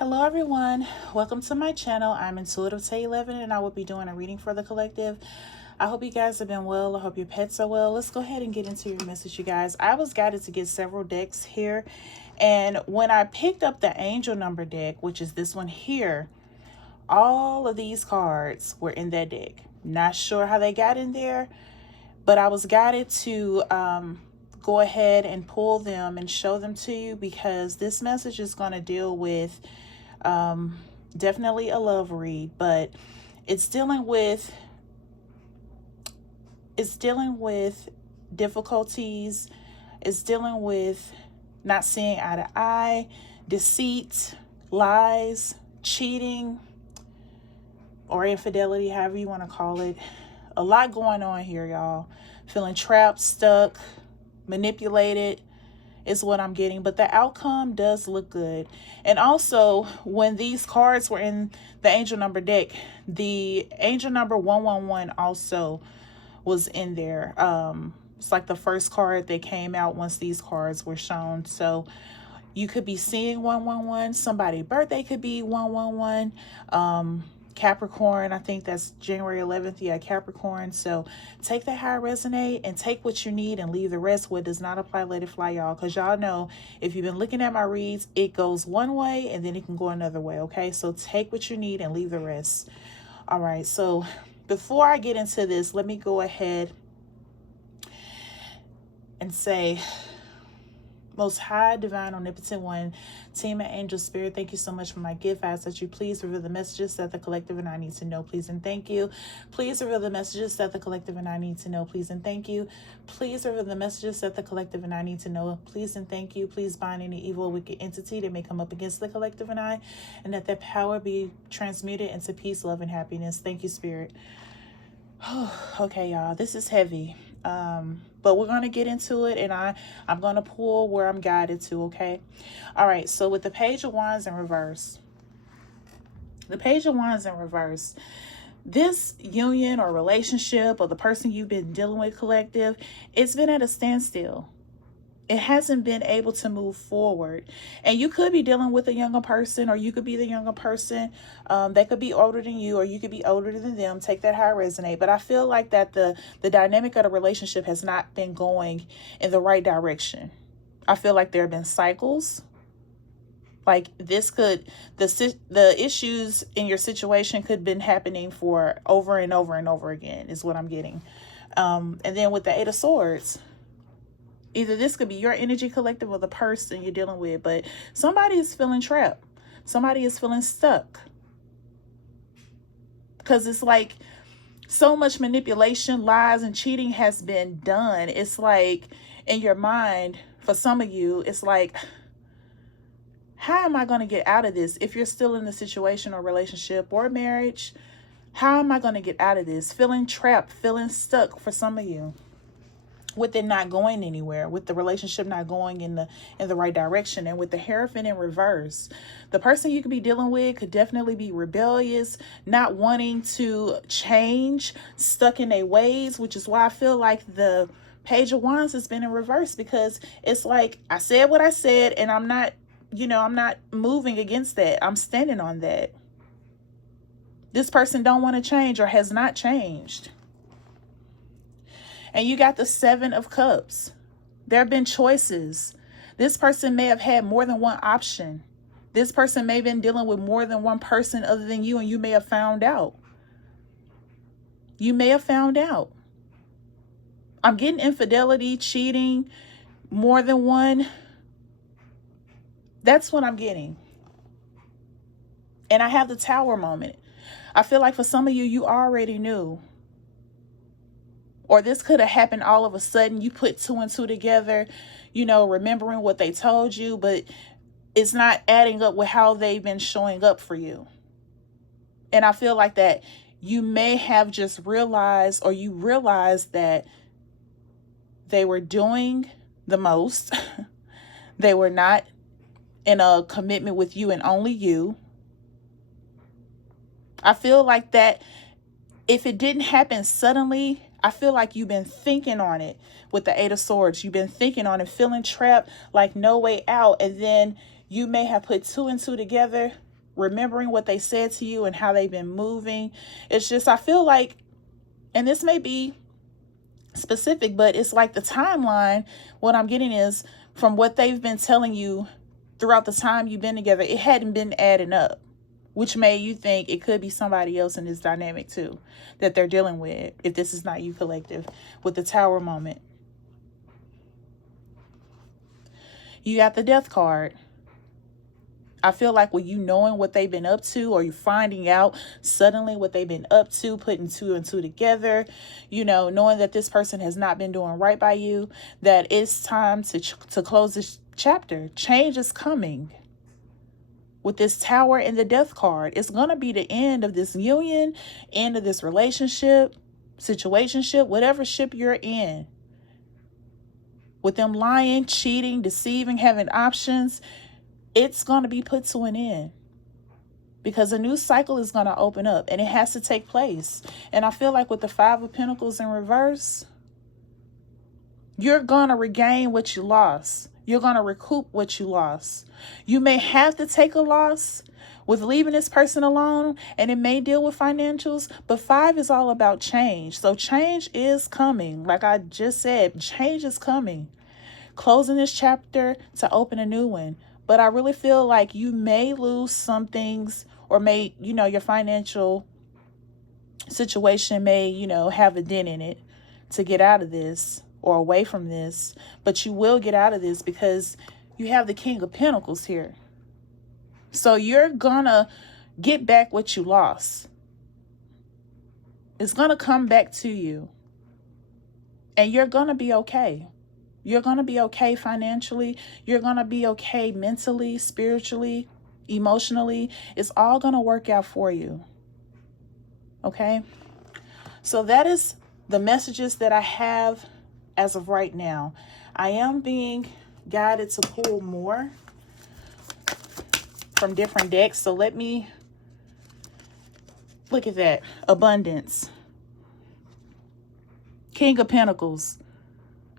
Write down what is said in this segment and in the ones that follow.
Hello everyone, welcome to my channel. I'm Intuitive Tay 11 and I will be doing a reading for the collective. I hope you guys have been well. I hope your pets are well. Let's go ahead and get into your message, you guys. I was guided to get several decks here, and when I picked up the angel number deck, which is this one here, all of these cards were in that deck. Not sure how they got in there, but I was guided to go ahead and pull them and show them to you, because this message is going to deal with definitely a love read, but it's dealing with difficulties. It's dealing with not seeing eye to eye, deceit, lies, cheating, or infidelity, however you want to call it. A lot going on here, y'all. Feeling trapped, stuck, manipulated is what I'm getting, but the outcome does look good. And also, when these cards were in the angel number deck, the angel number 111 also was in there. It's like the first card that came out once these cards were shown. So you could be seeing 111. Somebody's birthday could be 111. Capricorn, I think that's January 11th. Yeah, Capricorn. So take that how it resonate and take what you need and leave the rest. What does not apply, let it fly, y'all. Because y'all know, if you've been looking at my reads, it goes one way and then it can go another way. Okay, so take what you need and leave the rest. All right, so before I get into this, let me go ahead and say, Most High, Divine, Omnipotent One, Team and Angel Spirit, thank you so much for my gift. I ask that you please reveal the messages that the collective and I need to know, please and thank you. Please reveal the messages that the collective and I need to know, please and thank you. Please reveal the messages that the collective and I need to know, please and thank you. Please bind any evil, wicked entity that may come up against the collective and I, and that their power be transmuted into peace, love, and happiness. Thank you, Spirit. Okay, y'all, this is heavy. But we're going to get into it, and I'm going to pull where I'm guided to, okay? All right, so with the Page of Wands in reverse, this union or relationship or the person you've been dealing with, collective, it's been at a standstill. It hasn't been able to move forward. And you could be dealing with a younger person, or you could be the younger person. They could be older than you, or you could be older than them. Take that how it resonate. But I feel like that the dynamic of the relationship has not been going in the right direction. I feel like there have been cycles. Like this could, the issues in your situation could have been happening for over and over and over again, is what I'm getting. And then with the Eight of Swords, either this could be your energy, collective, or the person you're dealing with, but somebody is feeling trapped. Somebody is feeling stuck. Because it's like so much manipulation, lies, and cheating has been done. It's like in your mind, for some of you, it's like, how am I going to get out of this? If you're still in the situation or relationship or marriage, how am I going to get out of this? Feeling trapped, feeling stuck for some of you, with it not going anywhere, with the relationship not going in the right direction. And with the Hierophant in reverse, the person you could be dealing with could definitely be rebellious, not wanting to change, stuck in their ways, which is why I feel like the Page of Wands has been in reverse, because it's like, I said what I said, and I'm not, I'm not moving against that. I'm standing on that. This person don't want to change or has not changed. And you got the Seven of Cups. There have been choices. This person may have had more than one option. This person may have been dealing with more than one person other than you, and you may have found out. You may have found out. I'm getting infidelity, cheating, more than one. That's what I'm getting. And I have the Tower moment. I feel like for some of you, you already knew. Or this could have happened all of a sudden. You put two and two together, remembering what they told you, but it's not adding up with how they've been showing up for you. And I feel like that you may have just realized, or you realized that they were doing the most. They were not in a commitment with you and only you. I feel like that if it didn't happen suddenly, I feel like you've been thinking on it with the Eight of Swords. You've been thinking on it, feeling trapped, like no way out. And then you may have put two and two together remembering what they said to you and how they've been moving. It's just, I feel like, and this may be specific, but it's like the timeline, what I'm getting is from what they've been telling you throughout the time you've been together, it hadn't been adding up, which made you think it could be somebody else in this dynamic too that they're dealing with, if this is not you, collective, with the Tower moment. You got the Death card. I feel like with you knowing what they've been up to, or you finding out suddenly what they've been up to, putting two and two together, you know, knowing that this person has not been doing right by you, that it's time to close this chapter. Change is coming. With this Tower and the Death card, it's going to be the end of this union, end of this relationship, situationship, whatever ship you're in. With them lying, cheating, deceiving, having options, it's going to be put to an end, because a new cycle is going to open up and it has to take place. And I feel like with the Five of Pentacles in reverse, you're going to regain what you lost. You're going to recoup what you lost. You may have to take a loss with leaving this person alone, and it may deal with financials, but 5 is all about change. So change is coming. Like I just said, change is coming. Closing this chapter to open a new one. But I really feel like you may lose some things, or may, you know, your financial situation may, you know, have a dent in it to get out of this or away from this. But you will get out of this because you have the King of Pentacles here. So you're gonna get back what you lost. It's gonna come back to you. And you're gonna be okay. You're going to be okay financially. You're going to be okay mentally, spiritually, emotionally. It's all going to work out for you. Okay? So that is the messages that I have as of right now. I am being guided to pull more from different decks. So let me look at that. Abundance. King of Pentacles.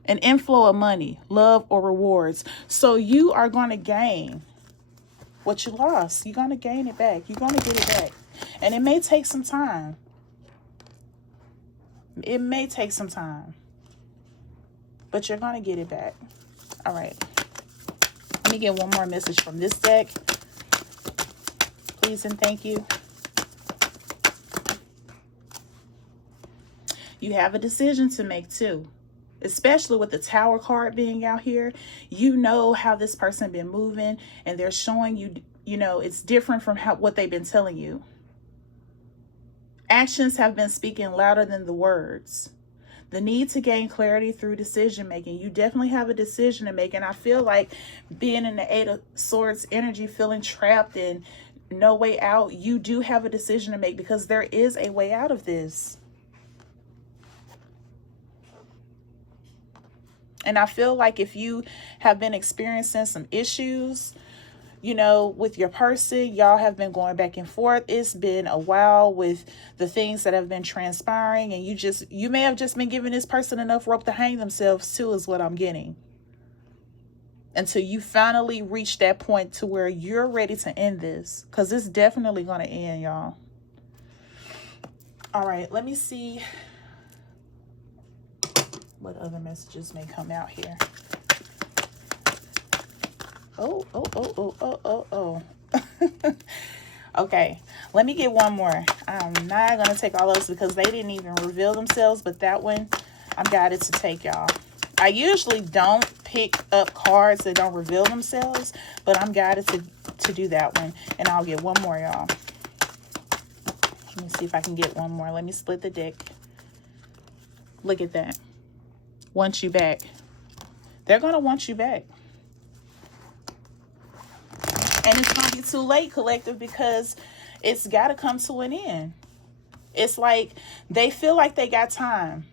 An inflow of money, love, or rewards. So you are going to gain what you lost. You're going to gain it back. You're going to get it back. And it may take some time. It may take some time. But you're going to get it back. All right. Let me get one more message from this deck. Please and thank you. You have a decision to make too. Especially with the Tower card being out here, you know how this person been moving, and they're showing you, you know, it's different from what they've been telling you. Actions have been speaking louder than the words. The need to gain clarity through decision making. You definitely have a decision to make, and I feel like being in the 8 of Swords energy, feeling trapped and no way out, you do have a decision to make, because there is a way out of this. And I feel like if you have been experiencing some issues, you know, with your person, y'all have been going back and forth. It's been a while with the things that have been transpiring, and you may have just been giving this person enough rope to hang themselves too, is what I'm getting. Until you finally reach that point to where you're ready to end this, because it's definitely going to end, y'all. All right, let me see what other messages may come out here. Oh. Okay, let me get one more. I'm not going to take all those because they didn't even reveal themselves, but that one I'm guided to take, y'all. I usually don't pick up cards that don't reveal themselves, but I'm guided to do that one. And I'll get one more, y'all. Let me see if I can get one more. Let me split the deck. Look at that. Want you back. They're going to want you back. And it's going to be too late, collective, because it's got to come to an end. It's like they feel like they got time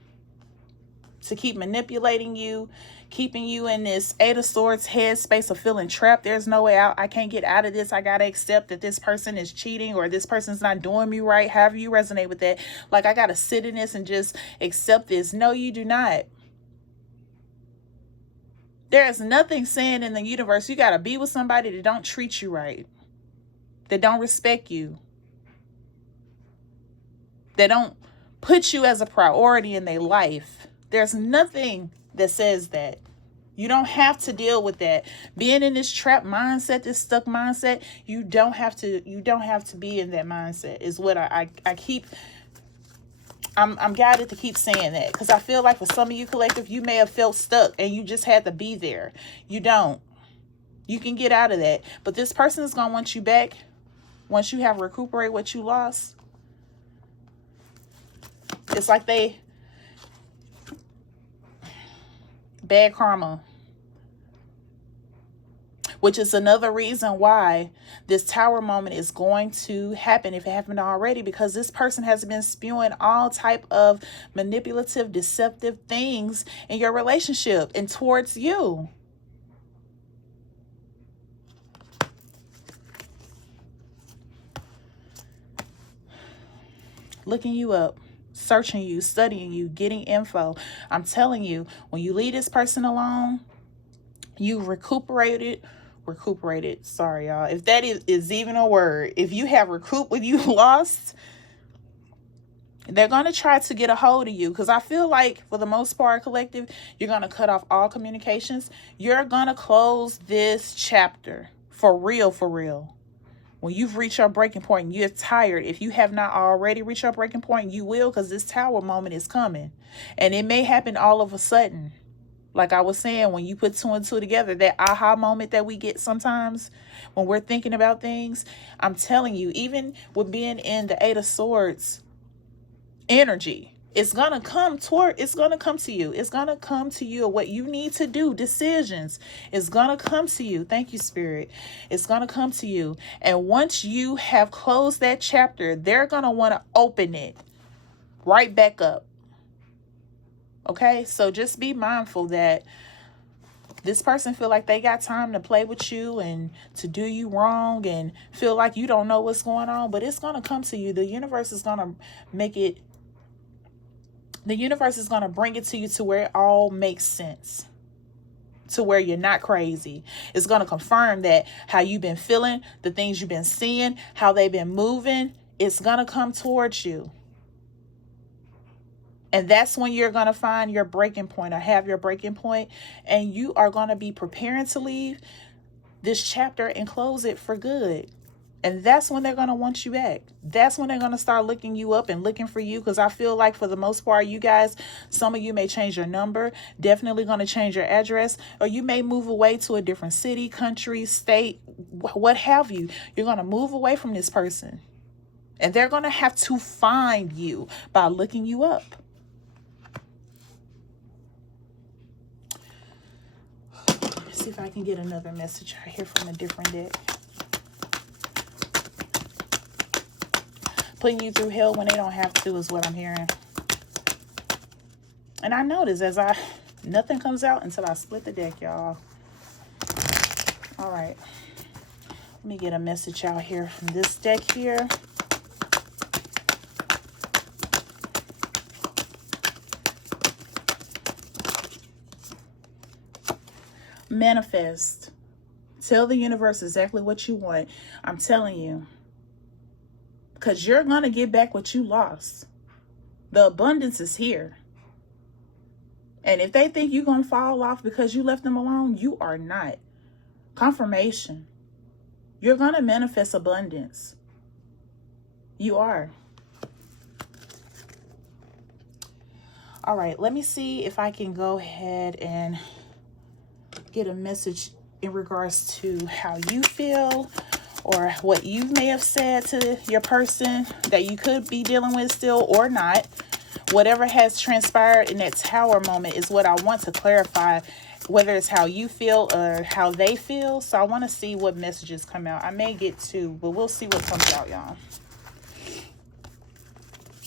to keep manipulating you, keeping you in this 8 of Swords headspace of feeling trapped. There's no way out. I can't get out of this. I got to accept that this person is cheating, or this person's not doing me right. However you resonate with that. Like, I got to sit in this and just accept this. No, you do not. There is nothing saying in the universe you got to be with somebody that don't treat you right. that don't respect you, that don't put you as a priority in their life. There's nothing that says that. You don't have to deal with that. Being in this trap mindset, this stuck mindset, you don't have to be in that mindset, is what I keep. I'm guided to keep saying that, because I feel like for some of you collective, you may have felt stuck and you just had to be there. You don't. You can get out of that. But this person is going to want you back once you have recuperated what you lost. It's like bad karma. Which is another reason why this tower moment is going to happen, if it happened already, because this person has been spewing all type of manipulative, deceptive things in your relationship and towards you. Looking you up, searching you, studying you, getting info. I'm telling you, when you leave this person alone, you recuperated, sorry y'all, if that is even a word. If you have recoup what you lost, they're going to try to get a hold of you, because I feel like for the most part, collective, you're going to cut off all communications. You're going to close this chapter for real, for real. When you've reached your breaking point and you're tired, if you have not already reached your breaking point, you will, because this tower moment is coming. And it may happen all of a sudden. Like I was saying, when you put 2 and 2 together, that aha moment that we get sometimes when we're thinking about things, I'm telling you, even with being in the 8 of Swords energy, it's going to come to you. It's going to come to you. What you need to do, decisions, is going to come to you. Thank you, Spirit. It's going to come to you. And once you have closed that chapter, they're going to want to open it right back up. Okay, so just be mindful that this person feel like they got time to play with you and to do you wrong and feel like you don't know what's going on, but it's going to come to you. The universe is going to bring it to you to where it all makes sense, to where you're not crazy. It's going to confirm that how you've been feeling, the things you've been seeing, how they've been moving, it's going to come towards you. And that's when you're going to find your breaking point, or have your breaking point, and you are going to be preparing to leave this chapter and close it for good. And that's when they're going to want you back. That's when they're going to start looking you up and looking for you, because I feel like for the most part, you guys, some of you may change your number, definitely going to change your address, or you may move away to a different city, country, state, what have you. You're going to move away from this person, and they're going to have to find you by looking you up. See if I can get another message right here from a different deck. Putting you through hell when they don't have to is what I'm hearing. And I notice nothing comes out until I split the deck, y'all. All right. Let me get a message out here from this deck here. Manifest. Tell the universe exactly what you want. I'm telling you. Because you're going to get back what you lost. The abundance is here. And if they think you're going to fall off because you left them alone, you are not. Confirmation. You're going to manifest abundance. You are. All right, let me see if I can go ahead and get a message in regards to how you feel, or what you may have said to your person that you could be dealing with still or not. Whatever has transpired in that tower moment is what I want to clarify, whether it's how you feel or how they feel. So I want to see what messages come out. I may get 2, but we'll see what comes out, y'all.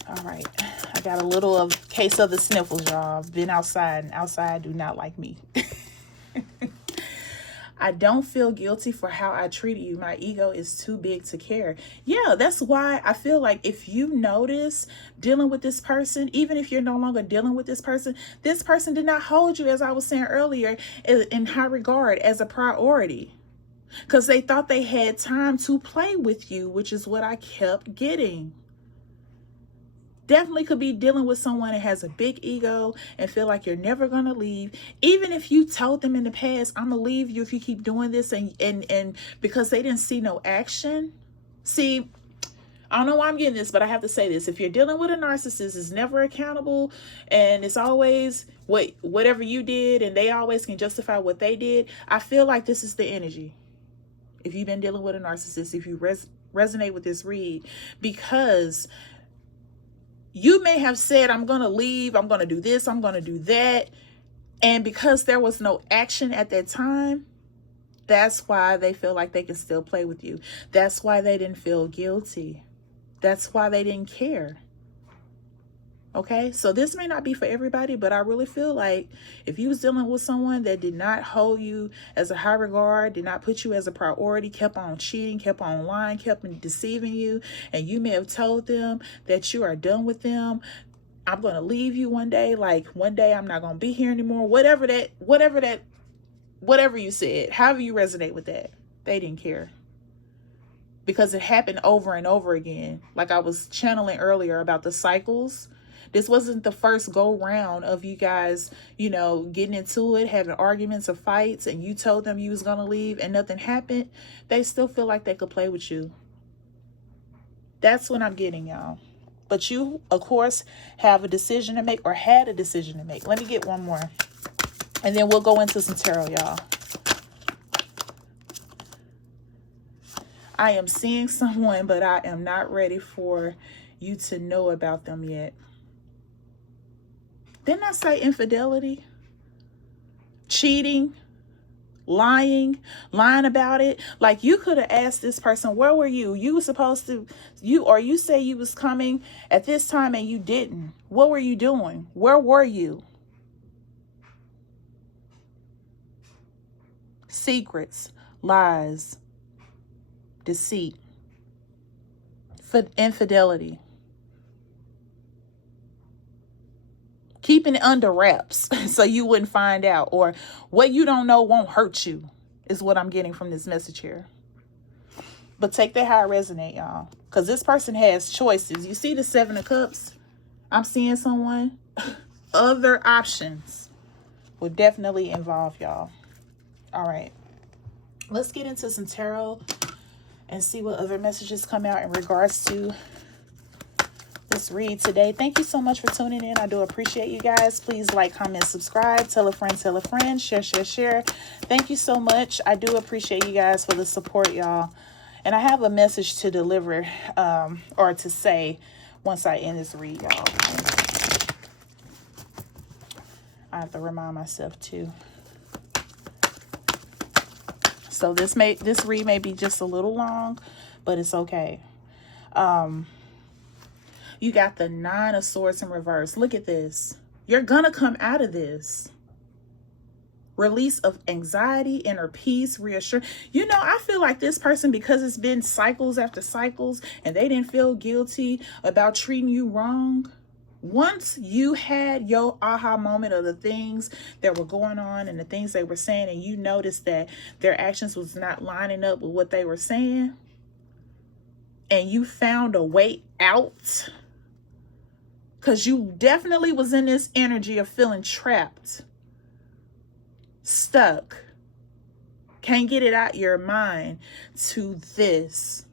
All right. I got a little of case of the sniffles, y'all. I've been outside, and outside do not like me. I don't feel guilty for how I treated you. My ego is too big to care. Yeah, that's why I feel like if you notice dealing with this person, even if you're no longer dealing with this person did not hold you, as I was saying earlier, in high regard as a priority. because they thought they had time to play with you, which is what I kept getting. Definitely could be dealing with someone that has a big ego and feel like you're never going to leave. Even if you told them in the past, I'm going to leave you if you keep doing this, and because they didn't see no action. See, I don't know why I'm getting this, but I have to say this. If you're dealing with a narcissist, it's never accountable, and it's always whatever you did, and they always can justify what they did. I feel like this is the energy. If you've been dealing with a narcissist, if you resonate with this read, because you may have said, I'm going to leave, I'm going to do this, I'm going to do that. And because there was no action at that time, that's why they feel like they can still play with you. That's why they didn't feel guilty. That's why they didn't care. Okay, so this may not be for everybody, but I really feel like if you was dealing with someone that did not hold you as a high regard, did not put you as a priority, kept on cheating, kept on lying, kept on deceiving you, and you may have told them that you are done with them, I'm going to leave you one day, like one day I'm not going to be here anymore, whatever you said, however you resonate with that, they didn't care. Because it happened over and over again. Like I was channeling earlier about the cycles. This wasn't the first go round of you guys, getting into it, having arguments or fights, and you told them you was going to leave and nothing happened. They still feel like they could play with you. That's what I'm getting, y'all. But you, of course, have a decision to make, or had a decision to make. Let me get one more, and then we'll go into some tarot, y'all. I am seeing someone, but I am not ready for you to know about them yet. Didn't I say infidelity? Cheating? Lying about it? Like, you could have asked this person, where were you? You were supposed to, you say you was coming at this time and you didn't. What were you doing? Where were you? Secrets, lies, deceit, infidelity. Keeping it under wraps so you wouldn't find out, or what you don't know won't hurt you, is what I'm getting from this message here. But take that how it resonate, y'all, because this person has choices. You see the 7 of Cups? I'm seeing someone. Other options will definitely involve y'all. All right, let's get into some tarot and see what other messages come out in regards to this read today. Thank you so much for tuning in. I do appreciate you guys. Please like, comment, subscribe, tell a friend, share. Thank you so much. I do appreciate you guys for the support, y'all. And I have a message to deliver, or to say once I end this read, y'all. I have to remind myself too. So this read may be just a little long, but it's okay. You got the 9 of Swords in reverse. Look at this. You're going to come out of this. Release of anxiety, inner peace, reassurance. I feel like this person, because it's been cycles after cycles, and they didn't feel guilty about treating you wrong. Once you had your aha moment of the things that were going on and the things they were saying, and you noticed that their actions was not lining up with what they were saying, and you found a way out, because you definitely was in this energy of feeling trapped, stuck, can't get it out your mind, to this,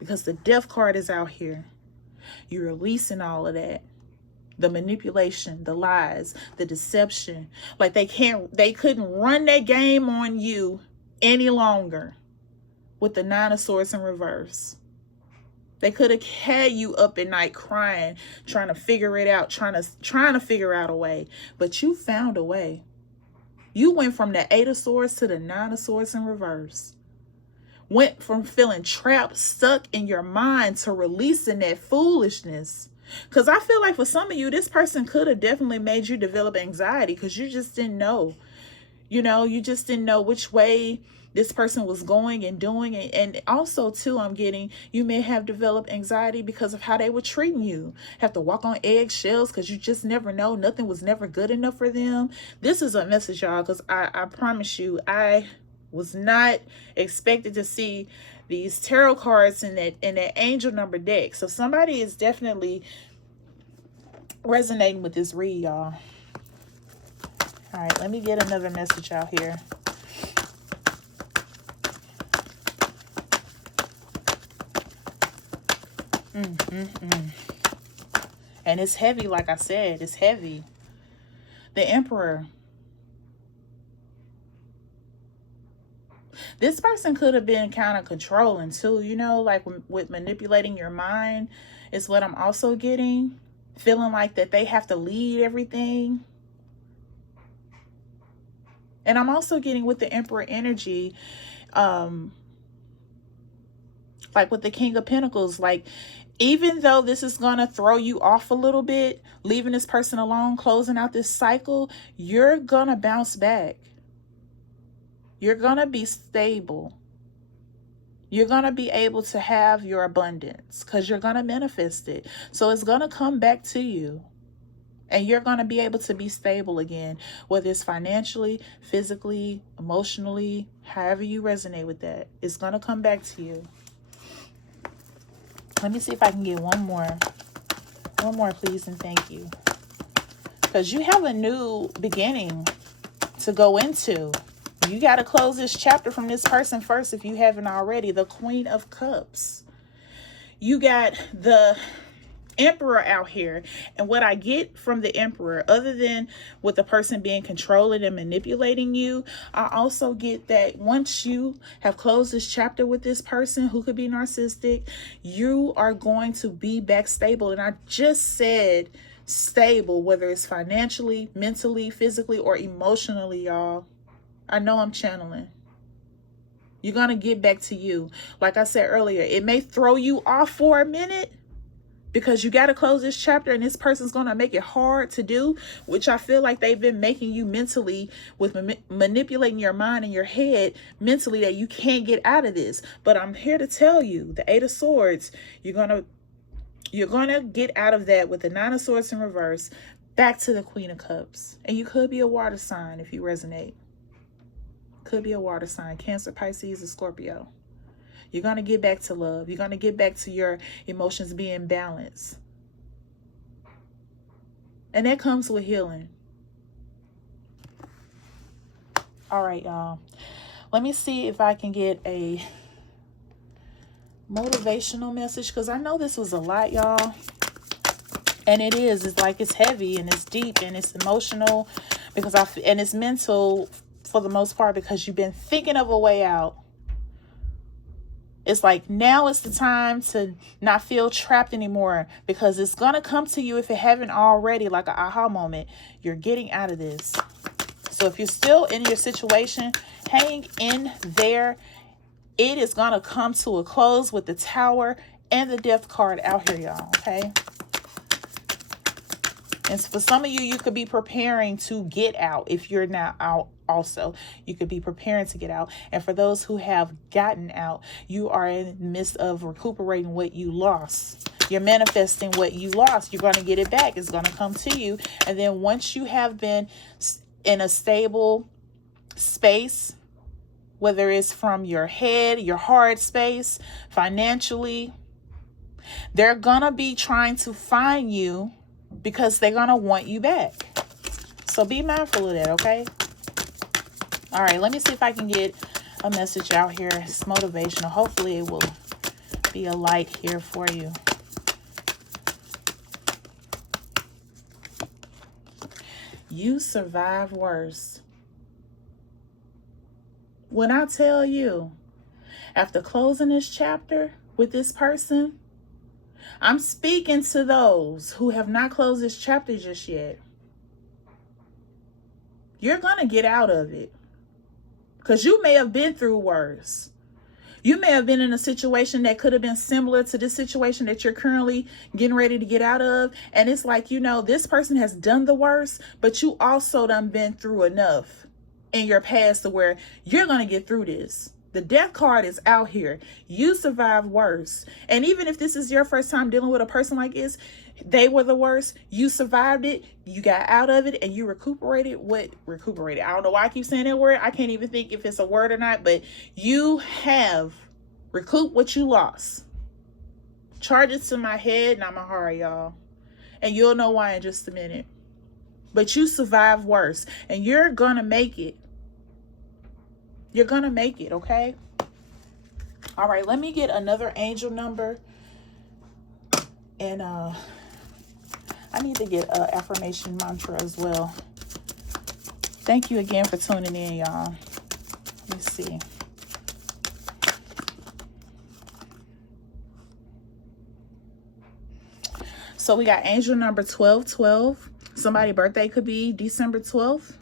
because the Death card is out here. You're releasing all of that. The manipulation, the lies, the deception. Like they couldn't run that game on you any longer with the 9 of Swords in reverse. They could have had you up at night crying, trying to figure it out, trying to figure out a way. But you found a way. You went from the 8 of Swords to the 9 of Swords in reverse. Went from feeling trapped, stuck in your mind, to releasing that foolishness. Because I feel like for some of you, this person could have definitely made you develop anxiety, because you just didn't know. You just didn't know which way this person was going and doing. And also, too, I'm getting, you may have developed anxiety because of how they were treating you. Have to walk on eggshells because you just never know. Nothing was never good enough for them. This is a message, y'all, because I promise you, I Was not expected to see these tarot cards in that angel number deck. So somebody is definitely resonating with this read, y'all. All right, let me get another message out here. And it's heavy, like I said, it's heavy. The Emperor. This person could have been kind of controlling too, you know, like with manipulating your mind is what I'm also getting. Feeling like that they have to lead everything. And I'm also getting with the Emperor energy, like with the King of Pentacles, like even though this is going to throw you off a little bit, leaving this person alone, closing out this cycle, you're going to bounce back. You're going to be stable. You're going to be able to have your abundance because you're going to manifest it. So it's going to come back to you. And you're going to be able to be stable again, whether it's financially, physically, emotionally, however you resonate with that. It's going to come back to you. Let me see if I can get one more. One more, please, and thank you. Because you have a new beginning to go into. You got to close this chapter from this person first if you haven't already. The Queen of Cups. You got the Emperor out here. And what I get from the Emperor, other than with the person being controlling and manipulating you, I also get that once you have closed this chapter with this person who could be narcissistic, you are going to be back stable. And I just said stable, whether it's financially, mentally, physically, or emotionally, y'all. I know I'm channeling. You're going to get back to you. Like I said earlier, it may throw you off for a minute because you got to close this chapter and this person's going to make it hard to do, which I feel like they've been making you mentally with manipulating your mind and your head mentally that you can't get out of this. But I'm here to tell you, the Eight of Swords, you're going to get out of that with the Nine of Swords in reverse, back to the Queen of Cups. And you could be a water sign if you resonate. Could be a water sign, Cancer, Pisces, or Scorpio. You're going to get back to love. You're going to get back to your emotions being balanced. And that comes with healing. All right, y'all. Let me see if I can get a motivational message, because I know this was a lot, y'all. And it is. It's like it's heavy and it's deep and it's emotional because and it's mental for the most part, because you've been thinking of a way out. It's like now is the time to not feel trapped anymore, because it's going to come to you if it haven't already, like an aha moment. You're getting out of this. So if you're still in your situation, hang in there. It is going to come to a close with the Tower and the Death card out here, y'all. Okay. And for some of you, you could be preparing to get out. If you're not out also, you could be preparing to get out. And for those who have gotten out, you are in the midst of recuperating what you lost. You're manifesting what you lost. You're going to get it back. It's going to come to you. And then once you have been in a stable space, whether it's from your head, your heart space, financially, they're going to be trying to find you, because they're going to want you back. So be mindful of that, okay? All right, let me see if I can get a message out here. It's motivational. Hopefully it will be a light here for you. You survive worse. When I tell you, after closing this chapter with this person, I'm speaking to those who have not closed this chapter just yet. You're going to get out of it, because you may have been through worse. You may have been in a situation that could have been similar to this situation that you're currently getting ready to get out of. And it's like, you know, this person has done the worst, but you also done been through enough in your past to where you're going to get through this. The death card is out here. You survived worse. And even if this is your first time dealing with a person like this, they were the worst. You survived it. You got out of it and you recuperated. What recuperated? I don't know why I keep saying that word. I can't even think if it's a word or not, but you have recouped what you lost. Charge it to my head, not my heart, y'all. And you'll know why in just a minute. But you survived worse and you're going to make it. You're going to make it, okay? All right, let me get another angel number. And I need to get an affirmation mantra as well. Thank you again for tuning in, y'all. Let me see. So we got angel number 1212. Somebody's birthday could be December 12th.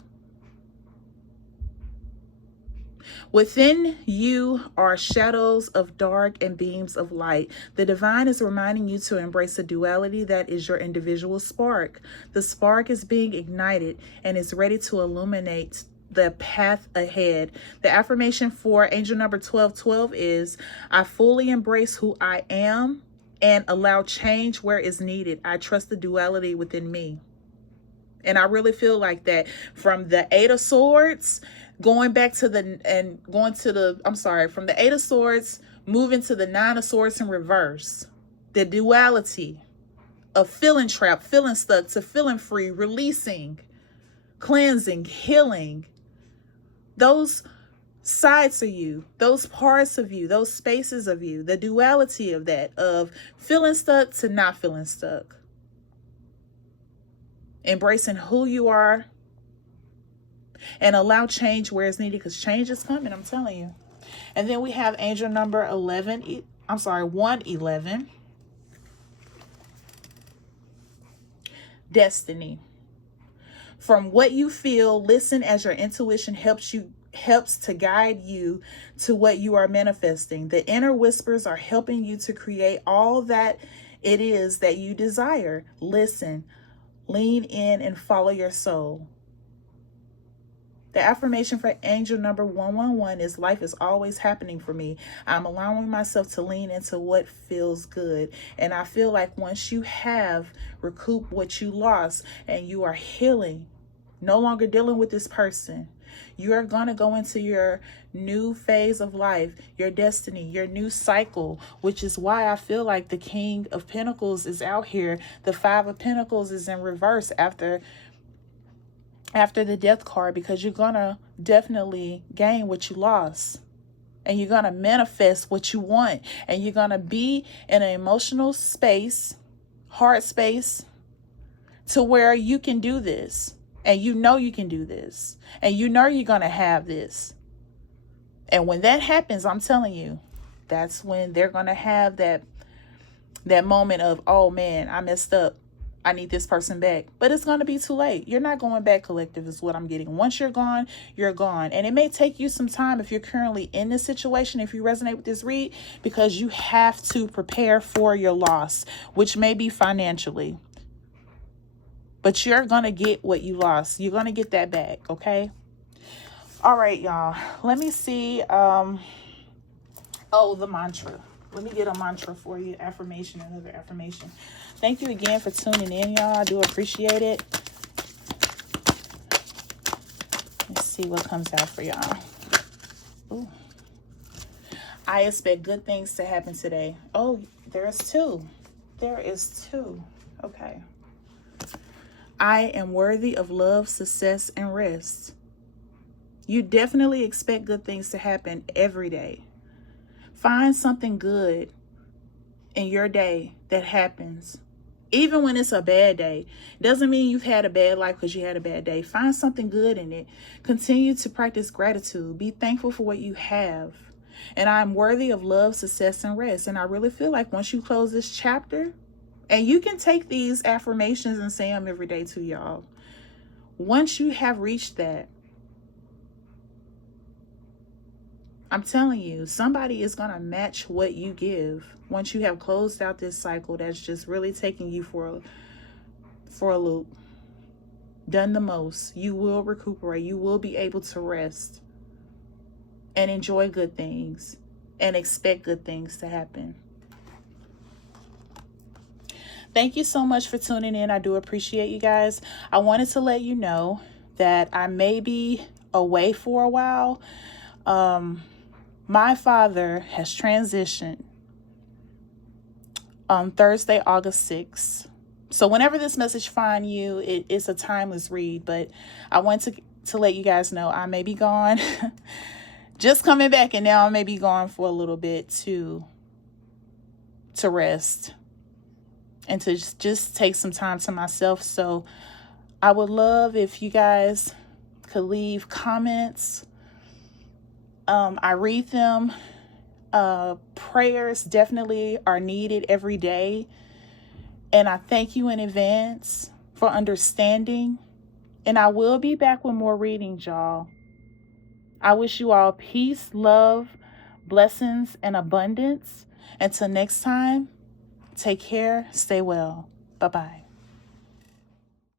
Within you are shadows of dark and beams of light. The divine is reminding you to embrace the duality that is your individual spark. The spark is being ignited and is ready to illuminate the path ahead. The affirmation for angel number 1212 is, I fully embrace who I am and allow change where is needed. I trust the duality within me. And I really feel like that from the Eight of Swords, going back to from the Eight of Swords, moving to the Nine of Swords in reverse. The duality of feeling trapped, feeling stuck, to feeling free, releasing, cleansing, healing. Those sides of you, those parts of you, those spaces of you, the duality of that, of feeling stuck to not feeling stuck. Embracing who you are and allow change where it's needed, because change is coming, I'm telling you. And then we have angel number 111. Destiny. From what you feel, listen as your intuition helps to guide you to what you are manifesting. The inner whispers are helping you to create all that it is that you desire. Listen, lean in, and follow your soul. The affirmation for angel number 111 is, life is always happening for me. I'm allowing myself to lean into what feels good. And I feel like once you have recouped what you lost and you are healing, no longer dealing with this person, you are going to go into your new phase of life, your destiny, your new cycle, which is why I feel like the King of Pentacles is out here. The Five of Pentacles is in reverse after the death card, because you're going to definitely gain what you lost. And you're going to manifest what you want. And you're going to be in an emotional space, heart space, to where you can do this. And you know you can do this. And you know you're going to have this. And when that happens, I'm telling you, that's when they're going to have that moment of, oh man, I messed up. I need this person back. But it's going to be too late. You're not going back, collective, is what I'm getting. Once you're gone, you're gone. And it may take you some time if you're currently in this situation, if you resonate with this read, because you have to prepare for your loss, which may be financially. But you're going to get what you lost. You're going to get that back, okay? All right, y'all. Let me see. The mantra. Let me get a mantra for you. Affirmation, another affirmation. Thank you again for tuning in, y'all. I do appreciate it. Let's see what comes out for y'all. Ooh. I expect good things to happen today. Oh, there's two. There is two. Okay. I am worthy of love, success, and rest. You definitely expect good things to happen every day. Find something good in your day that happens. Even when it's a bad day. Doesn't mean you've had a bad life because you had a bad day. Find something good in it. Continue to practice gratitude. Be thankful for what you have. And I'm worthy of love, success, and rest. And I really feel like once you close this chapter, and you can take these affirmations and say them every day too, y'all. Once you have reached that, I'm telling you, somebody is going to match what you give. Once you have closed out this cycle that's just really taking you for a loop, done the most, you will recuperate. You will be able to rest. and enjoy good things and expect good things to happen. Thank you so much for tuning in. I do appreciate you guys. I wanted to let you know that I may be away for a while. My father has transitioned on Thursday, August 6th. So whenever this message finds you, it's a timeless read, but I want to let you guys know I may be gone. Just coming back, and now I may be gone for a little bit to rest and to just take some time to myself. So I would love if you guys could leave comments. I read them. Prayers definitely are needed every day. And I thank you in advance for understanding. And I will be back with more readings, y'all. I wish you all peace, love, blessings, and abundance. Until next time, take care, stay well. Bye-bye.